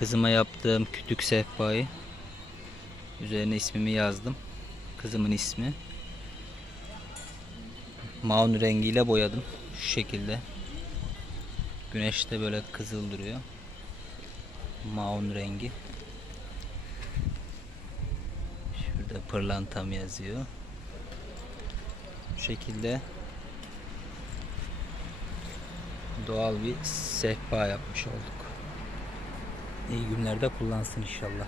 Kızıma yaptığım kütük sehpayı üzerine ismimi yazdım. Kızımın ismi. Maun rengiyle boyadım. Şu şekilde. Güneşte böyle kızıl duruyor. Maun rengi. Şurada pırlantam yazıyor. Bu şekilde doğal bir sehpa yapmış olduk. İyi günlerde kullansın inşallah.